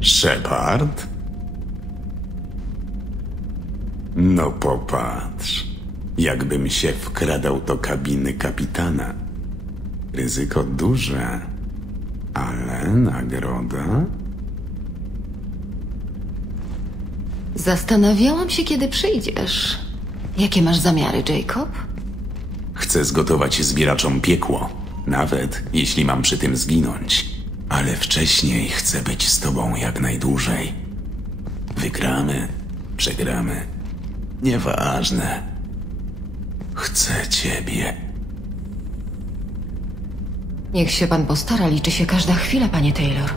Shepard? No popatrz. Jakbym się wkradał do kabiny kapitana. Ryzyko duże, ale nagroda? Zastanawiałam się, kiedy przyjdziesz. Jakie masz zamiary, Jacob? Chcę zgotować zbieraczom piekło, nawet jeśli mam przy tym zginąć. Ale wcześniej chcę być z tobą jak najdłużej. Wygramy, przegramy. Nieważne. Chcę ciebie. Niech się pan postara, liczy się każda chwila, panie Taylor.